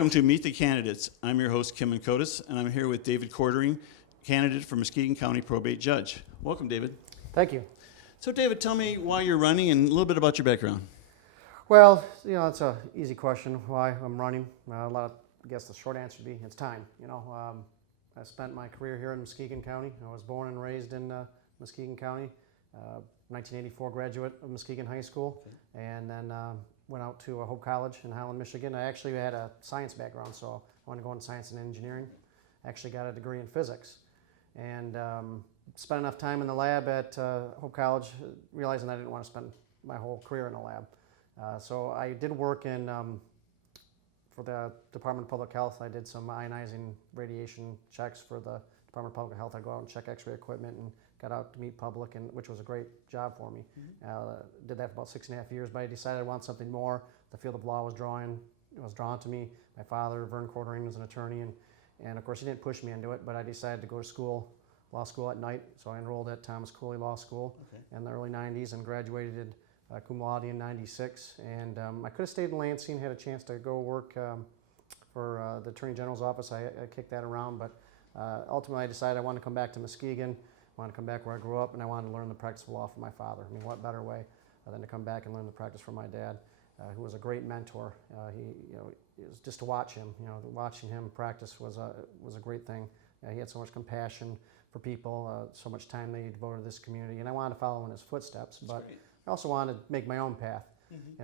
Welcome to Meet the Candidates. I'm your host, Kim Mankotis, and I'm here with David Kortering, candidate for Muskegon County Probate Judge. Welcome, David. Thank you. So, David, tell me why you're running and a little bit about your background. Well, that's an easy question, why I'm running. I guess the short answer would be it's time. I spent my career here in Muskegon County. I was born and raised in Muskegon County, 1984 graduate of Muskegon High School, and then went out to Hope College in Highland, Michigan. I actually had a science background, so I wanted to go into science and engineering. I actually got a degree in physics, and spent enough time in the lab at Hope College, realizing I didn't want to spend my whole career in a lab. So I did work for the Department of Public Health. I did some ionizing radiation checks for the Department of Public Health. I go out and check X-ray equipment and got out to meet public, which was a great job for me. Did that for about 6.5 years, but I decided I want something more. The field of law was drawn to me. My father, Vern Kortering, was an attorney, and of course he didn't push me into it, but I decided to go to school, law school at night. So I enrolled at Thomas Cooley Law School in the early 90s and graduated cum laude in 96. And I could have stayed in Lansing, had a chance to go work for the Attorney General's office. I kicked that around, but ultimately I decided I wanted to come back to Muskegon. I wanted to come back where I grew up, and I wanted to learn the practice of law from my father. I mean, what better way than to come back and learn the practice from my dad, who was a great mentor. It was just to watch him. Watching him practice was a great thing. He had so much compassion for people, so much time that he devoted to this community, and I wanted to follow in his footsteps. But I also wanted to make my own path.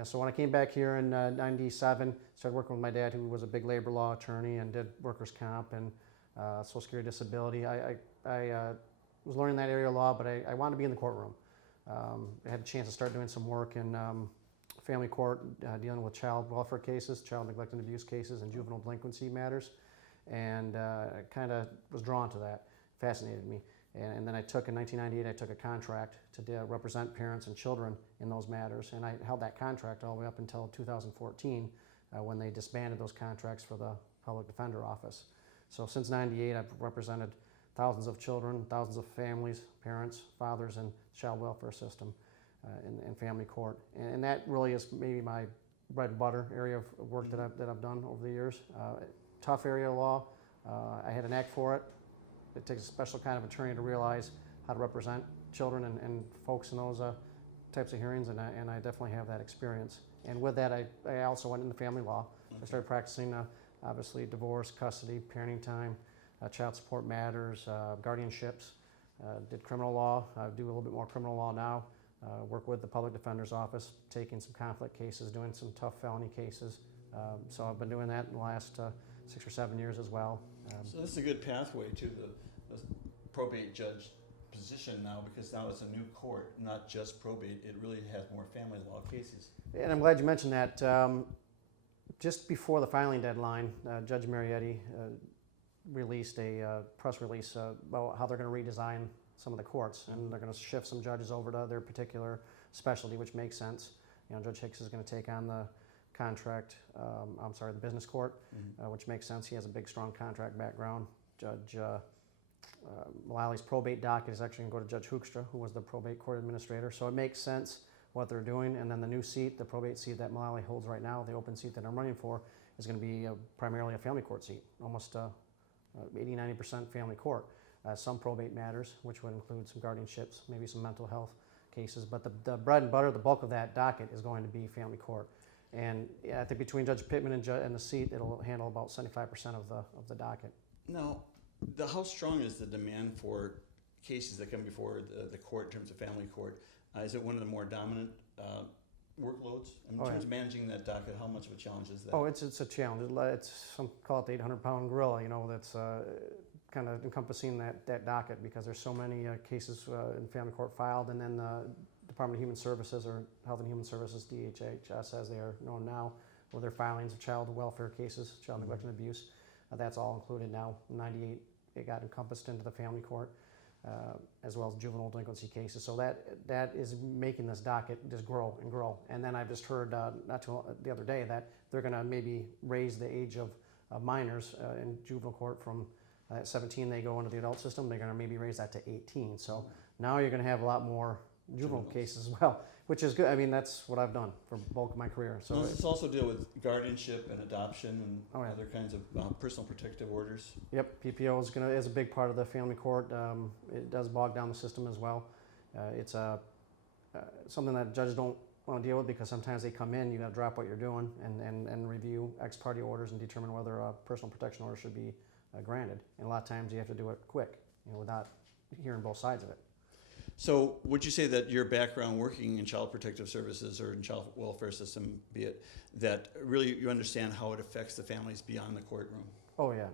So when I came back here in '97, started working with my dad, who was a big labor law attorney and did workers' comp and Social Security disability. I was learning that area of law, but I wanted to be in the courtroom. I had a chance to start doing some work in family court, dealing with child welfare cases, child neglect and abuse cases, and juvenile delinquency matters, and I kind of was drawn to that. Fascinated me. And then in 1998, I took a contract to represent parents and children in those matters, and I held that contract all the way up until 2014, when they disbanded those contracts for the Public Defender Office. So since '98, I've represented thousands of children, thousands of families, parents, fathers, and child welfare system in family court. And that really is maybe my bread and butter area of work that I've done over the years. Tough area of law. I had a knack for it. It takes a special kind of attorney to realize how to represent children and folks in those types of hearings, and I definitely have that experience. And with that, I also went into family law. I started practicing, obviously, divorce, custody, parenting time, child support matters, guardianships, did criminal law. I do a little bit more criminal law now. Work with the Public Defender's Office, taking some conflict cases, doing some tough felony cases. So I've been doing that in the last 6 or 7 years as well. So that's a good pathway to the probate judge position now, because now it's a new court, not just probate. It really has more family law cases. And I'm glad you mentioned that. Just before the filing deadline, Judge Marietti released a press release about how they're going to redesign some of the courts, and they're going to shift some judges over to their particular specialty, which makes sense. Judge Hicks is going to take on the the business court, which makes sense. He has a big, strong contract background. Judge Mullally's probate docket is actually going to go to Judge Hoekstra, who was the probate court administrator. So it makes sense what they're doing. And then the new seat, the probate seat that Mullally holds right now, the open seat that I'm running for, is going to be primarily a family court seat, almost 80-90% family court. Some probate matters, which would include some guardianships, maybe some mental health cases. But the bread and butter, the bulk of that docket is going to be family court. And I think between Judge Pittman and the seat, it'll handle about 75% of the docket. Now, how strong is the demand for cases that come before the court in terms of family court? Is it one of the more dominant workloads? In terms of managing that docket, how much of a challenge is that? Oh, it's a challenge. Some call it the 800-pound gorilla, that's kind of encompassing that docket, because there's so many cases in family court filed, and then the Department of Human Services, or Health and Human Services, DHHS as they are known now, with their filings of child welfare cases, child neglect and abuse. That's all included now. In '98, it got encompassed into the family court, as well as juvenile delinquency cases. So that is making this docket just grow and grow. And then I've just heard the other day that they're going to maybe raise the age of minors in juvenile court from 17. They go into the adult system. They're going to maybe raise that to 18. So now you're going to have a lot more juvenile cases as well, which is good. I mean, that's what I've done for the bulk of my career. So does this also deal with guardianship and adoption and yeah. other kinds of personal protective orders? Yep, PPO is a big part of the family court. It does bog down the system as well. It's something that judges don't want to deal with because sometimes they come in, you got to drop what you're doing and review ex parte orders and determine whether a personal protection order should be granted. And a lot of times you have to do it quick, without hearing both sides of it. So would you say that your background working in child protective services or in child welfare system, be it, that really you understand how it affects the families beyond the courtroom? Oh yeah.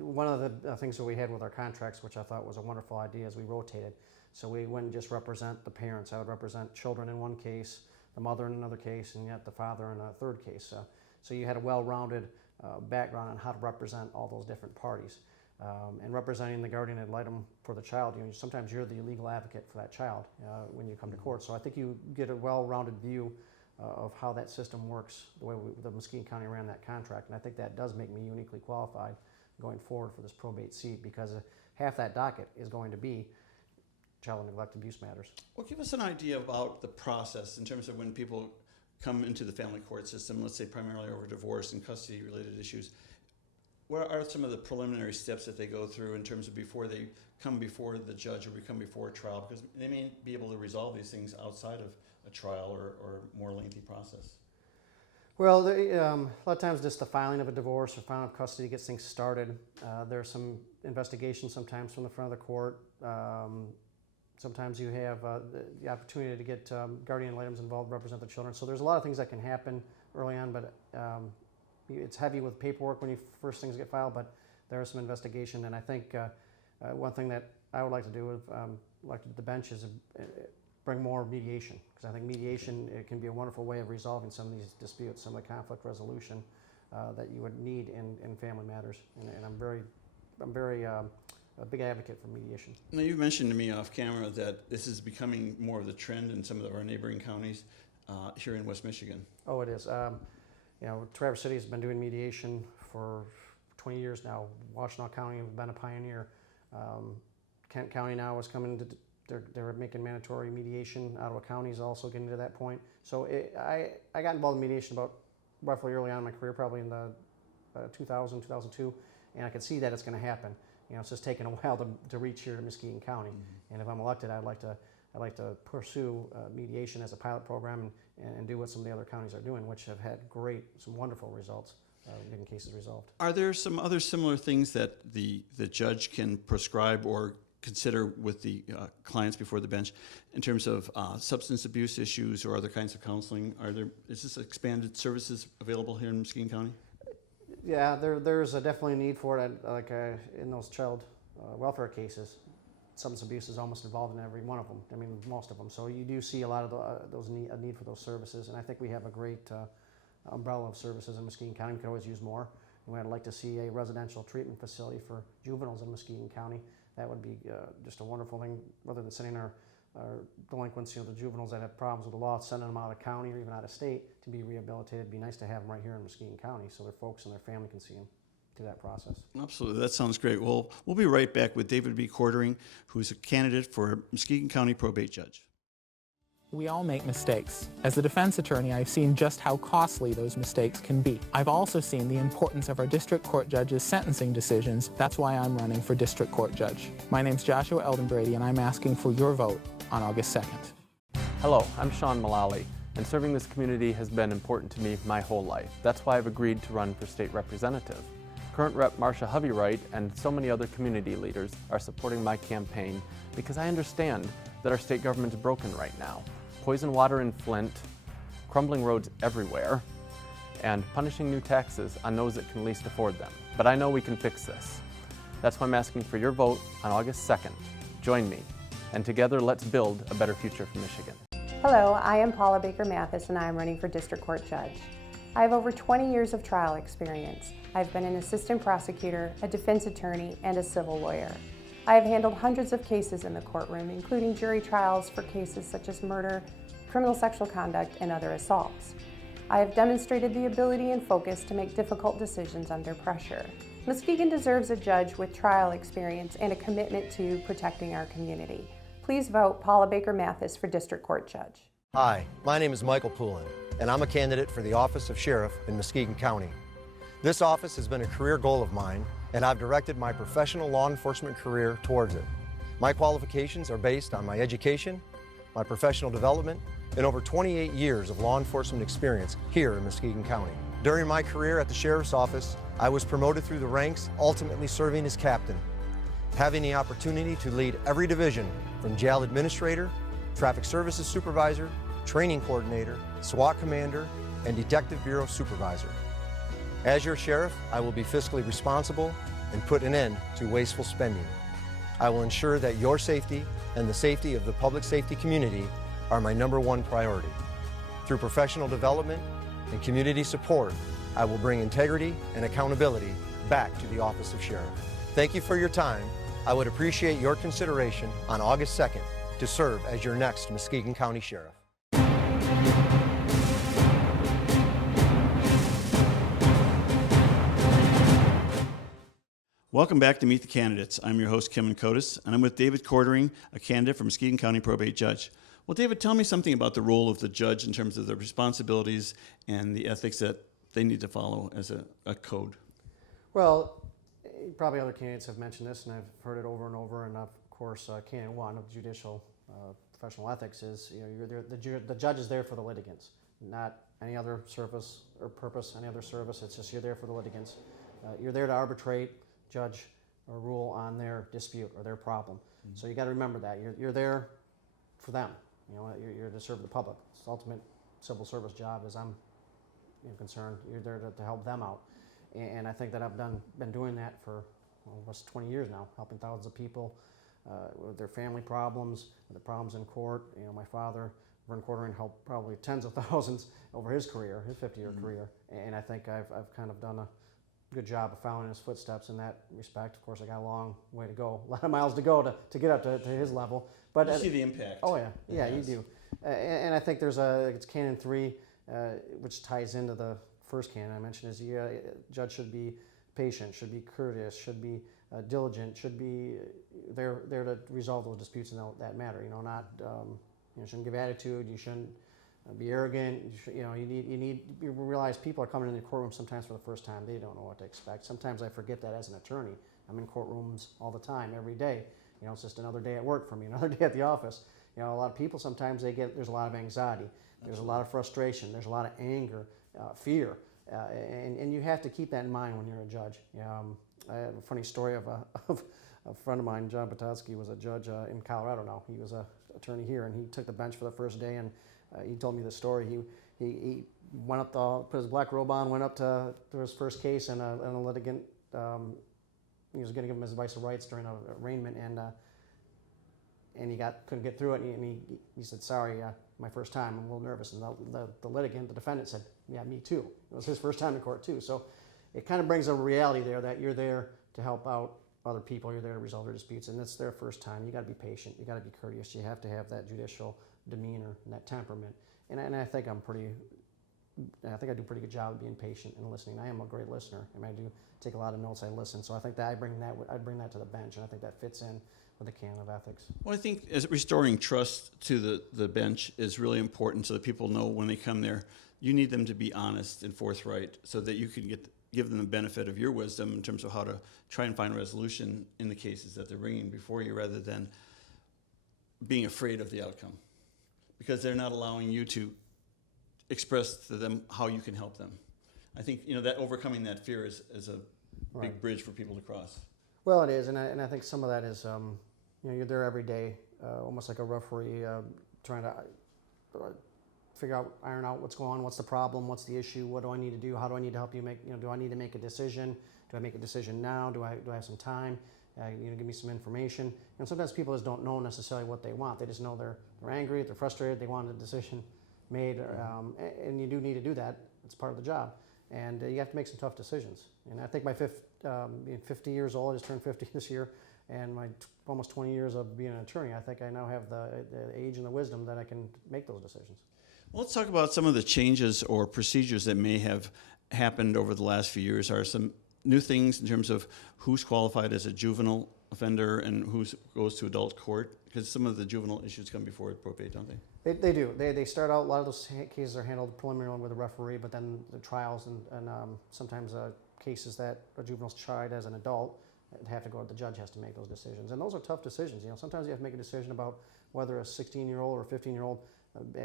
One of the things that we had with our contracts, which I thought was a wonderful idea, is we rotated. So we wouldn't just represent the parents. I would represent children in one case, the mother in another case, and yet the father in a third case. So you had a well-rounded background on how to represent all those different parties. And representing the guardian ad litem for the child, sometimes you're the legal advocate for that child when you come to court. So I think you get a well-rounded view of how that system works, the way the Muskegon County ran that contract. And I think that does make me uniquely qualified going forward for this probate seat, because half that docket is going to be child neglect abuse matters. Well, give us an idea about the process in terms of when people come into the family court system, let's say primarily over divorce and custody-related issues. What are some of the preliminary steps that they go through in terms of before they come before the judge or we come before a trial? Because they may be able to resolve these things outside of a trial or more lengthy process. Well, a lot of times just the filing of a divorce or filing of custody gets things started. There's some investigation sometimes from the front of the court. Sometimes you have the opportunity to get guardian ad litems involved, represent the children. So there's a lot of things that can happen early on, but it's heavy with paperwork when first things get filed, but there is some investigation. And I think one thing that I would like to do, elected to the bench, is bring more mediation, because I think mediation it can be a wonderful way of resolving some of these disputes, some of the conflict resolution that you would need in family matters. And I'm very a big advocate for mediation. Now, you mentioned to me off camera that this is becoming more of the trend in some of our neighboring counties here in West Michigan. Oh, it is. Traverse City has been doing mediation for 20 years now. Washtenaw County has been a pioneer. Kent County now is coming to, they're making mandatory mediation. Ottawa County is also getting to that point. So I got involved in mediation about roughly early on in my career, probably in the 2000, 2002, and I could see that it's going to happen. It's just taken a while to reach here to Muskegon County. Mm-hmm. And if I'm elected, I'd like to pursue mediation as a pilot program and do what some of the other counties are doing, which have had some wonderful results, getting cases resolved. Are there some other similar things that the judge can prescribe or consider with the clients before the bench in terms of substance abuse issues or other kinds of counseling? Is this expanded services available here in Muskegon County? Yeah, there's definitely a need for it. Like in those child welfare cases, substance abuse is almost involved in every one of them. I mean, most of them. So you do see a lot of a need for those services, and I think we have a great umbrella of services in Muskegon County. We could always use more. And I'd like to see a residential treatment facility for juveniles in Muskegon County. That would be just a wonderful thing, rather than sending our delinquents, the juveniles that have problems with the law, sending them out of county or even out of state to be rehabilitated. It'd be nice to have them right here in Muskegon County so their folks and their family can see them through that process. Absolutely, that sounds great. Well, we'll be right back with David B. Kortering, who's a candidate for Muskegon County probate judge. We all make mistakes. As a defense attorney, I've seen just how costly those mistakes can be. I've also seen the importance of our district court judges' sentencing decisions. That's why I'm running for district court judge. My name's Joshua Eldenbrady, and I'm asking for your vote on August 2nd. Hello, I'm Sean Mullally, and serving this community has been important to me my whole life. That's why I've agreed to run for state representative. Current Rep. Marcia Hovey-Wright and so many other community leaders are supporting my campaign because I understand that our state government is broken right now. Poison water in Flint, crumbling roads everywhere, and punishing new taxes on those that can least afford them. But I know we can fix this. That's why I'm asking for your vote on August 2nd. Join me, and together let's build a better future for Michigan. Hello, I am Paula Baker Mathis, and I am running for District Court Judge. I have over 20 years of trial experience. I've been an assistant prosecutor, a defense attorney, and a civil lawyer. I have handled hundreds of cases in the courtroom, including jury trials for cases such as murder, criminal sexual conduct, and other assaults. I have demonstrated the ability and focus to make difficult decisions under pressure. Muskegon deserves a judge with trial experience and a commitment to protecting our community. Please vote Paula Baker Mathis for District Court Judge. Hi, my name is Michael Poulin, and I'm a candidate for the office of Sheriff in Muskegon County. This office has been a career goal of mine, and I've directed my professional law enforcement career towards it. My qualifications are based on my education, my professional development, and over 28 years of law enforcement experience here in Muskegon County. During my career at the Sheriff's Office, I was promoted through the ranks, ultimately serving as captain, having the opportunity to lead every division from jail administrator, traffic services supervisor, training coordinator, SWAT commander, and detective bureau supervisor. As your sheriff, I will be fiscally responsible and put an end to wasteful spending. I will ensure that your safety and the safety of the public safety community are my #1 priority. Through professional development and community support, I will bring integrity and accountability back to the office of sheriff. Thank you for your time. I would appreciate your consideration on August 2nd to serve as your next Muskegon County Sheriff. Welcome back to Meet the Candidates. I'm your host, Kim Kotis, and I'm with David Kortering, a candidate for Muskegon County Probate Judge. Well, David, tell me something about the role of the judge in terms of the responsibilities and the ethics that they need to follow as a code. Well, probably other candidates have mentioned this, and I've heard it over and over. And of course, candidate one of judicial professional ethics is, you're there, the judge is there for the litigants, not any other service or purpose, any other service. It's just you're there for the litigants. You're there to arbitrate, judge, or rule on their dispute or their problem. Mm-hmm. So you got to remember that you're there for them. You're to serve the public. It's the ultimate civil service job, as I'm concerned. You're there to help them out, and I think that I've been doing that for almost 20 years now, helping thousands of people with their family problems, with the problems in court. My father, Vern Kortering, helped probably tens of thousands over his career, his 50-year career, and I think I've kind of done a good job of following his footsteps in that respect. Of course, I got a long way to go, a lot of miles to go to get up to his level. But you see the impact. Oh yeah, you do. And I think it's Canon 3, which ties into the first canon I mentioned, is a judge should be patient, should be courteous, should be diligent, should be there to resolve those disputes in that matter. Not you shouldn't give attitude, you shouldn't be arrogant. You realize people are coming in the courtroom sometimes for the first time. They don't know what to expect. Sometimes I forget that as an attorney. I'm in courtrooms all the time, every day. It's just another day at work for me, another day at the office. A lot of people sometimes there's a lot of anxiety, there's a lot of frustration, there's a lot of anger, fear, and you have to keep that in mind when you're a judge. I have a funny story of a friend of mine, John Batotsky, was a judge in Colorado now. He was an attorney here, and he took the bench for the first day, and he told me the story. He went up put his black robe on, went up to his first case, and a litigant, he was going to give him his advice of rights during an arraignment, and he couldn't get through it, and he said, "Sorry, my first time, I'm a little nervous." And the litigant, the defendant, said, "Yeah, me too." It was his first time in court too. So it kind of brings a reality there that you're there to help out other people. You're there to resolve their disputes, and it's their first time. You got to be patient. You got to be courteous. You have to have that judicial demeanor and that temperament. And I think I do a pretty good job of being patient and listening. I am a great listener, and I do take a lot of notes. I listen. So I think that I bring that to the bench, and I think that fits in with the canon of ethics. Well, I think restoring trust to the bench is really important, so that people know when they come there, you need them to be honest and forthright, so that you can give them the benefit of your wisdom in terms of how to try and find a resolution in the cases that they're bringing before you, rather than being afraid of the outcome, because they're not allowing you to express to them how you can help them. I think that overcoming that fear is a big bridge for people to cross. Well, it is, and I think some of that is you're there every day, almost like a referee, trying to iron out what's going on, what's the problem, what's the issue, what do I need to do, how do I need to help you make, do I need to make a decision, do I make a decision now, do I have some time, give me some information. And sometimes people just don't know necessarily what they want. They just know they're angry, they're frustrated, they want a decision made, and you do need to do that. It's part of the job, and you have to make some tough decisions. And I think my 50 years old, I just turned 50 this year, and my almost 20 years of being an attorney, I think I now have the age and the wisdom that I can make those decisions. Well, let's talk about some of the changes or procedures that may have happened over the last few years. Are some new things in terms of who's qualified as a juvenile offender and who goes to adult court? Because some of the juvenile issues come before probate, don't they? They do. They start out, a lot of those cases are handled preliminarily with a referee, but then the trials and sometimes cases that a juvenile's tried as an adult have to go, the judge has to make those decisions. And those are tough decisions. You know, sometimes you have to make a decision about whether a 16-year-old or a 15-year-old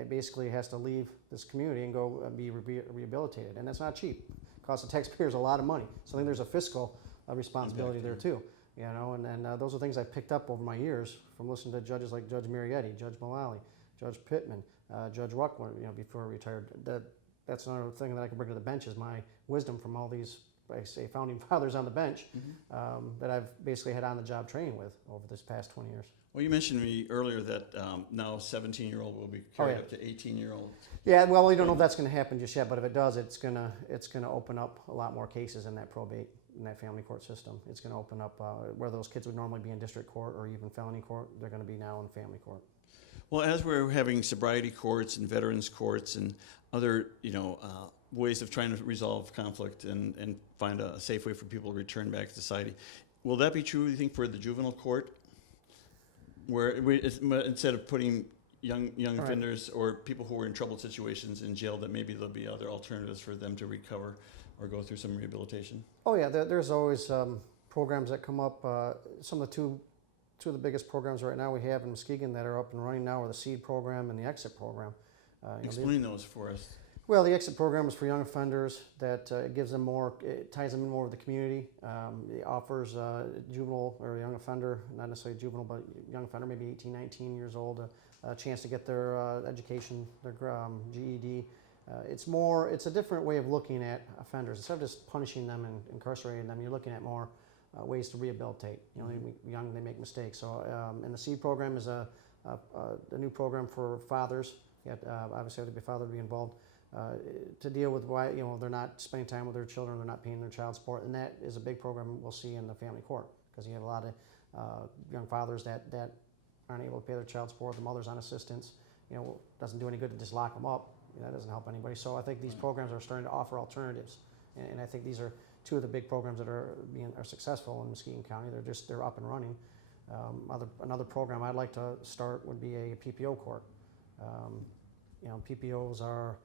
basically has to leave this community and go be rehabilitated. And that's not cheap. It costs the taxpayers a lot of money. So I think there's a fiscal responsibility there too. You know, and those are things I picked up over my years from listening to judges like Judge Marietti, Judge Mullally, Judge Pittman, Judge Ruckler, you know, before he retired. That's another thing that I can bring to the bench is my wisdom from all these, I say, founding fathers on the bench that I've basically had on-the-job training with over this past 20 years. Well, you mentioned to me earlier that now 17-year-old will be carried up to 18-year-old. Yeah, well, we don't know if that's going to happen just yet, but if it does, it's gonna open up a lot more cases in that probate, in that family court system. It's going to open up where those kids would normally be in district court or even felony court, they're going to be now in family court. Well, as we're having sobriety courts and veterans courts and other, ways of trying to resolve conflict and find a safe way for people to return back to society, will that be true, you think, for the juvenile court? Where instead of putting young offenders or people who are in troubled situations in jail, that maybe there'll be other alternatives for them to recover or go through some rehabilitation? Oh yeah, there's always programs that come up. Some of the two of the biggest programs right now we have in Muskegon that are up and running now are the SEED program and the EXIT program. Explain those for us. Well, the EXIT program is for young offenders that gives them more, it ties them in more with the community. It offers juvenile or young offender, not necessarily juvenile, but young offender, maybe 18, 19 years old, a chance to get their education, their GED. It's a different way of looking at offenders. Instead of just punishing them and incarcerating them, you're looking at more ways to rehabilitate. Young, they make mistakes. So, and the SEED program is a new program for fathers. Obviously, have to be a father to be involved. To deal with why they're not spending time with their children, they're not paying their child support, and that is a big program we'll see in the family court because you have a lot of young fathers that aren't able to pay their child support. The mother's on assistance. Doesn't do any good to just lock them up. That doesn't help anybody. So I think these programs are starting to offer alternatives, and I think these are two of the big programs that are successful in Muskegon County. They're up and running. Another program I'd like to start would be a PPO court. PPOs are.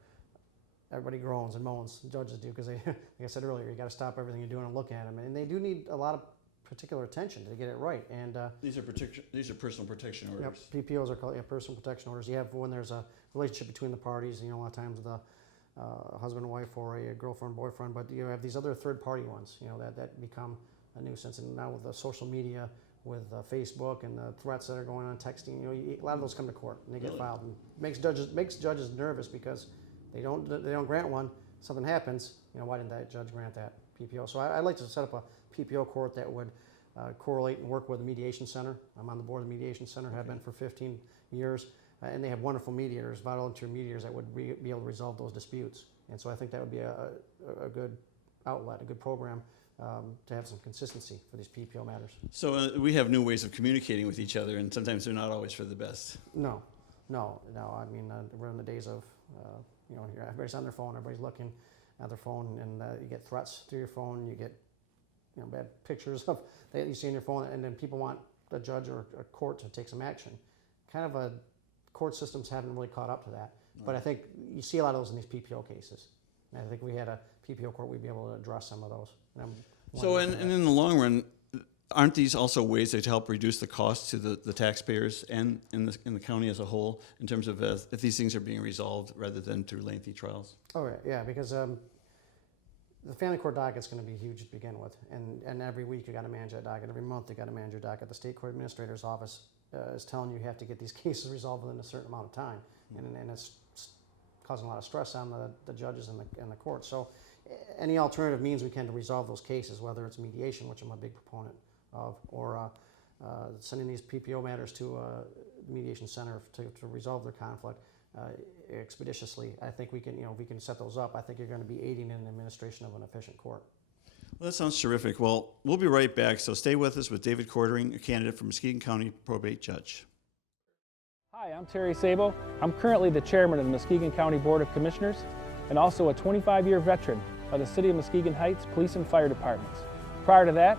Everybody groans and moans, judges do, because like I said earlier, you got to stop everything you're doing and look at them, and they do need a lot of particular attention to get it right. And these are personal protection orders. Yep, PPOs are called personal protection orders. You have when there's a relationship between the parties. A lot of times the husband and wife or a girlfriend boyfriend, but you have these other third party ones. That become a nuisance. And now with the social media, with Facebook and the threats that are going on, texting, a lot of those come to court and they get filed, and makes judges nervous because. They don't grant one. Something happens. Why didn't that judge grant that PPO? So I'd like to set up a PPO court that would correlate and work with the mediation center. I'm on the board of the mediation center. Have been for 15 years, and they have wonderful mediators, volunteer mediators that would be able to resolve those disputes. And so I think that would be a good outlet, a good program to have some consistency for these PPO matters. So we have new ways of communicating with each other, and sometimes they're not always for the best. No. I mean, we're in the days of. Everybody's on their phone. Everybody's looking at their phone, and you get threats through your phone. You get, bad pictures of that you see on your phone, and then people want a judge or a court to take some action. Court systems haven't really caught up to that. Right. But I think you see a lot of those in these PPO cases. And I think we had a PPO court, we'd be able to address some of those. And in the long run, aren't these also ways to help reduce the cost to the taxpayers and in the county as a whole, in terms of if these things are being resolved rather than through lengthy trials? Oh yeah, because the family court docket's going to be huge to begin with, and every week you got to manage that docket. Every month you got to manage your docket. The state court administrator's office is telling you have to get these cases resolved within a certain amount of time, and it's causing a lot of stress on the judges and the court. So any alternative means we can to resolve those cases, whether it's mediation, which I'm a big proponent of, or sending these PPO matters to a mediation center to resolve their conflict expeditiously. I think we can set those up. I think you're going to be aiding in the administration of an efficient court. Well, that sounds terrific. Well, we'll be right back, so stay with us with David Kortering, a candidate for Muskegon County Probate Judge. Hi, I'm Terry Sabo. I'm currently the chairman of the Muskegon County Board of Commissioners and also a 25-year veteran of the City of Muskegon Heights Police and Fire Departments. Prior to that,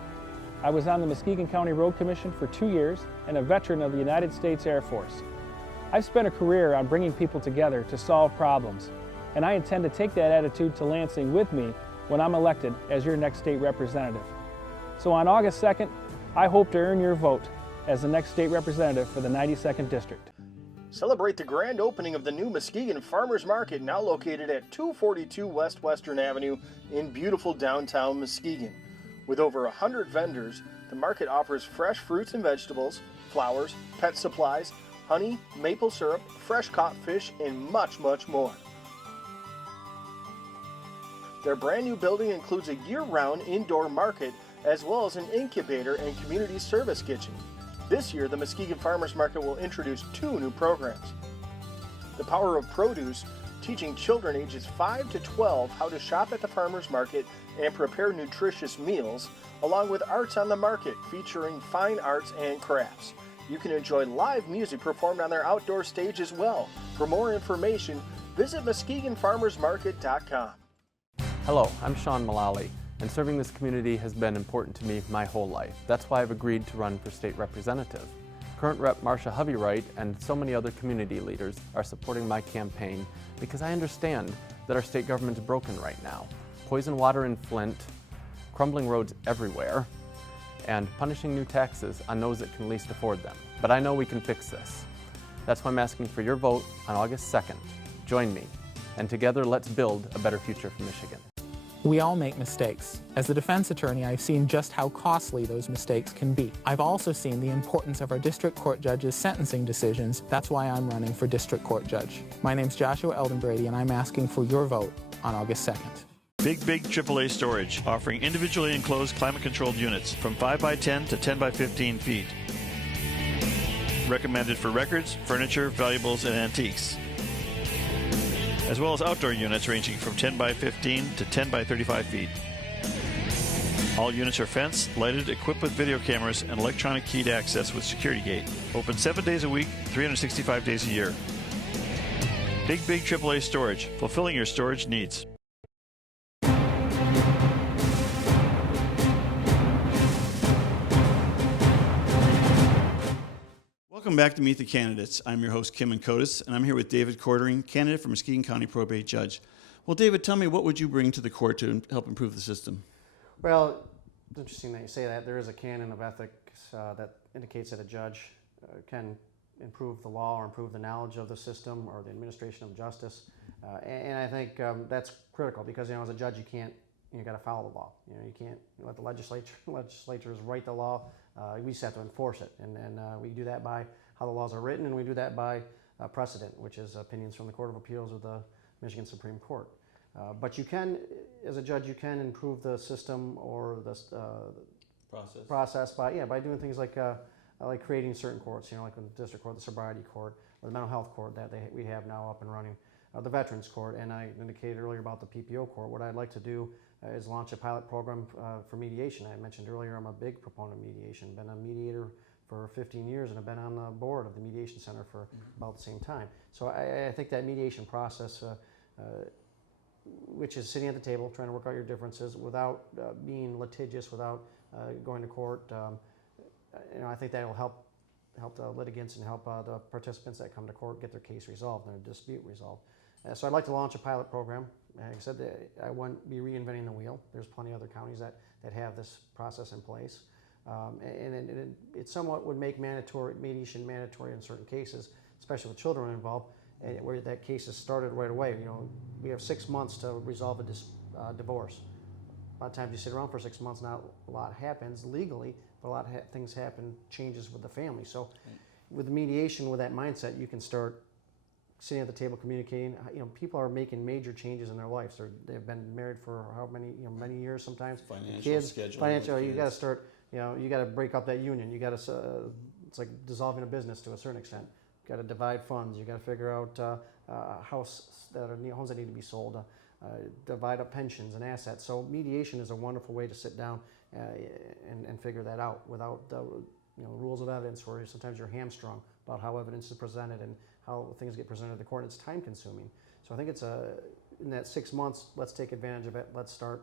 I was on the Muskegon County Road Commission for 2 years and a veteran of the United States Air Force. I've spent a career on bringing people together to solve problems, and I intend to take that attitude to Lansing with me when I'm elected as your next state representative. So on August 2nd, I hope to earn your vote as the next state representative for the 92nd District. Celebrate the grand opening of the new Muskegon Farmers Market, now located at 242 West Western Avenue in beautiful downtown Muskegon. With over 100 vendors, the market offers fresh fruits and vegetables, flowers, pet supplies, honey, maple syrup, fresh caught fish, and much, much more. Their brand new building includes a year-round indoor market as well as an incubator and community service kitchen. This year, the Muskegon Farmers Market will introduce 2 new programs. The Power of Produce, teaching children ages 5 to 12 how to shop at the farmers market and prepare nutritious meals, along with Arts on the Market, featuring fine arts and crafts. You can enjoy live music performed on their outdoor stage as well. For more information, visit MuskegonFarmersMarket.com. Hello, I'm Sean Mullally, and serving this community has been important to me my whole life. That's why I've agreed to run for state representative. Current Rep Marcia Hovey-Wright and so many other community leaders are supporting my campaign because I understand that our state government's broken right now. Poison water in Flint, crumbling roads everywhere, and punishing new taxes on those that can least afford them. But I know we can fix this. That's why I'm asking for your vote on August 2nd. Join me, and together let's build a better future for Michigan. We all make mistakes. As a defense attorney, I've seen just how costly those mistakes can be. I've also seen the importance of our district court judges' sentencing decisions. That's why I'm running for district court judge. My name's Joshua Eldenbrady, and I'm asking for your vote on August 2nd. Big AAA Storage, offering individually enclosed climate-controlled units from 5x10 to 10x15 feet. Recommended for records, furniture, valuables, and antiques, as well as outdoor units ranging from 10x15 to 10x35 feet. All units are fenced, lighted, equipped with video cameras, and electronic keyed access with security gate. Open 7 days a week, 365 days a year. Big AAA Storage, fulfilling your storage needs. Welcome back to Meet the Candidates. I'm your host, Kim Inkotis, and I'm here with David Kortering, candidate for Muskegon County Probate Judge. Well, David, tell me, what would you bring to the court to help improve the system? Well, it's interesting that you say that. There is a canon of ethics that indicates that a judge can improve the law or improve the knowledge of the system or the administration of justice. And I think that's critical because, as a judge, you got to follow the law. You can't let the legislatures write the law. We just have to enforce it, and we do that by how the laws are written, and we do that by precedent, which is opinions from the Court of Appeals of the Michigan Supreme Court. But you can, as a judge, you can improve the system or the process by doing things like creating certain courts, like the district court, the sobriety court, or the mental health court that we have now up and running, the veterans court, and I indicated earlier about the PPO court. What I'd like to do is launch a pilot program for mediation. I mentioned earlier I'm a big proponent of mediation. Been a mediator for 15 years, and I've been on the board of the Mediation Center for about the same time. So I think that mediation process, which is sitting at the table, trying to work out your differences without being litigious, without going to court, I think that will help the litigants and help the participants that come to court get their case resolved and their dispute resolved. So I'd like to launch a pilot program. Like I said, I won't be reinventing the wheel. There's plenty of other counties that have this process in place. And it somewhat would make mediation mandatory in certain cases, especially with children involved, where that case is started right away. We have 6 months to resolve a divorce. A lot of times you sit around for 6 months, not a lot happens legally, but a lot of things happen, changes with the family. So with mediation, with that mindset, you can start sitting at the table communicating. People are making major changes in their lives. They've been married for how many, many years sometimes. Financial, you got to start, you got to break up that union. You got to, it's like dissolving a business to a certain extent. You got to divide funds. You got to figure out homes that need to be sold, divide up pensions and assets. So mediation is a wonderful way to sit down and figure that out without the rules of evidence, where sometimes you're hamstrung about how evidence is presented and how things get presented to the court. It's time consuming. So I think it's in that 6 months, let's take advantage of it. Let's start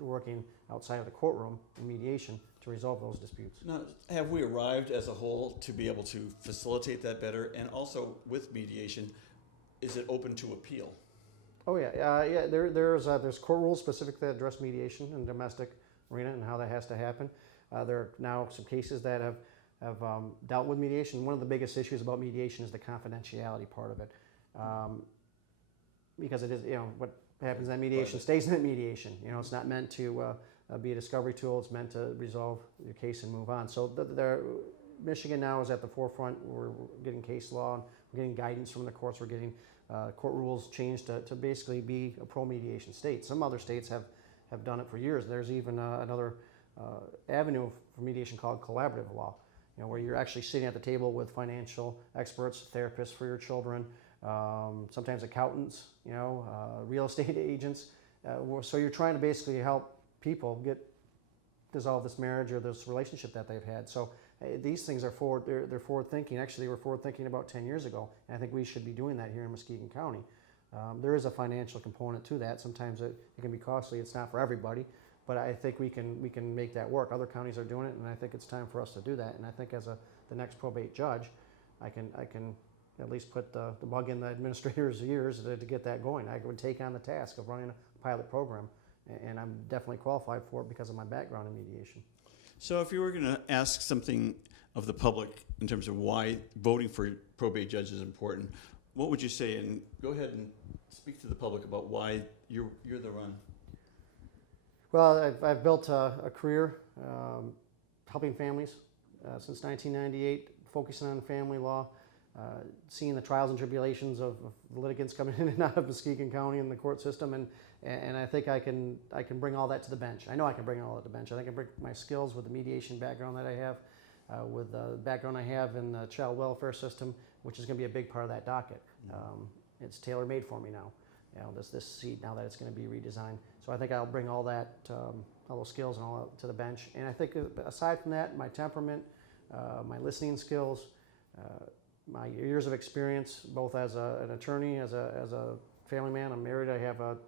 working outside of the courtroom in mediation to resolve those disputes. Now, have we arrived as a whole to be able to facilitate that better? And also with mediation, is it open to appeal? Oh yeah, there's court rules specific that address mediation in the domestic arena and how that has to happen. There are now some cases that have dealt with mediation. One of the biggest issues about mediation is the confidentiality part of it, because it is, what happens in mediation stays in mediation. It's not meant to be a discovery tool. It's meant to resolve your case and move on. So Michigan now is at the forefront. We're getting case law. We're getting guidance from the courts. We're getting court rules changed to basically be a pro-mediation state. Some other states have done it for years. There's even another avenue for mediation called collaborative law, where you're actually sitting at the table with financial experts, therapists for your children, sometimes accountants, real estate agents. So you're trying to basically help people dissolve this marriage or this relationship that they've had. So these things are they're forward thinking. Actually, they were forward thinking about 10 years ago, and I think we should be doing that here in Muskegon County. There is a financial component to that. Sometimes it can be costly. It's not for everybody, but I think we can make that work. Other counties are doing it, and I think it's time for us to do that. And I think as the next probate judge, I can at least put the bug in the administrator's ears to get that going. I would take on the task of running a pilot program, and I'm definitely qualified for it because of my background in mediation. So if you were going to ask something of the public in terms of why voting for probate judge is important, what would you say? And go ahead and speak to the public about why you're the run. Well, I've built a career helping families since 1998, focusing on family law, seeing the trials and tribulations of the litigants coming in and out of Muskegon County and the court system, and I think I can bring all that to the bench. I know I can bring all that to the bench. I think I bring my skills with the mediation background that I have, with the background I have in the child welfare system, which is going to be a big part of that docket. It's tailor-made for me now. This seat, now that it's going to be redesigned. So I think I'll bring all that, all those skills and all that to the bench. And I think aside from that, my temperament, my listening skills, my years of experience, both as an attorney, as a family man. I'm married. I have a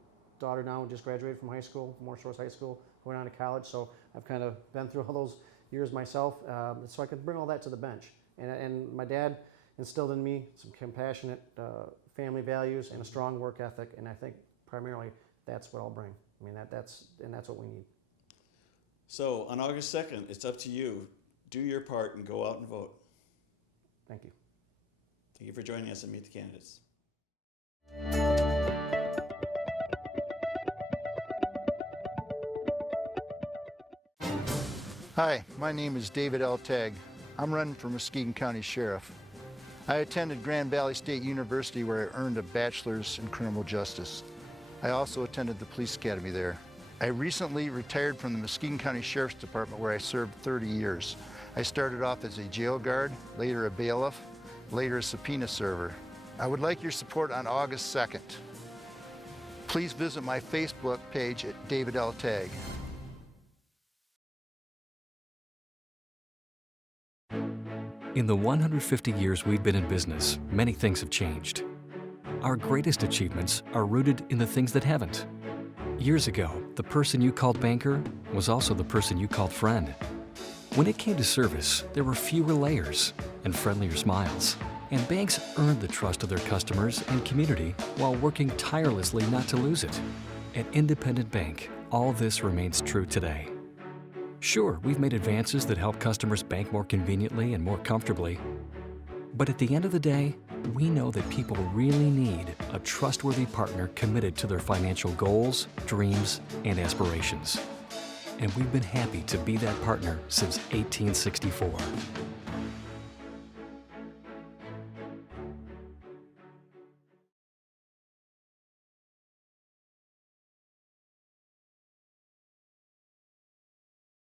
daughter now who just graduated from high school, Morris Shores High School, going on to college. So I've kind of been through all those years myself. So I can bring all that to the bench. And my dad instilled in me some compassionate family values and a strong work ethic. And I think primarily that's what I'll bring. I mean, that's what we need. So on August 2nd, it's up to you. Do your part and go out and vote. Thank you. Thank you for joining us and Meet the Candidates. Hi, my name is David L. Tagg. I'm running for Muskegon County Sheriff. I attended Grand Valley State University where I earned a bachelor's in criminal justice. I also attended the police academy there. I recently retired from the Muskegon County Sheriff's Department where I served 30 years. I started off as a jail guard, later a bailiff, later a subpoena server. I would like your support on August 2nd. Please visit my Facebook page at David L. Tagg. In the 150 years we've been in business, many things have changed. Our greatest achievements are rooted in the things that haven't. Years ago, the person you called banker was also the person you called friend. When it came to service, there were fewer layers and friendlier smiles. And banks earned the trust of their customers and community while working tirelessly not to lose it. At Independent Bank, all this remains true today. Sure, we've made advances that help customers bank more conveniently and more comfortably. But at the end of the day, we know that people really need a trustworthy partner committed to their financial goals, dreams, and aspirations. And we've been happy to be that partner since 1864.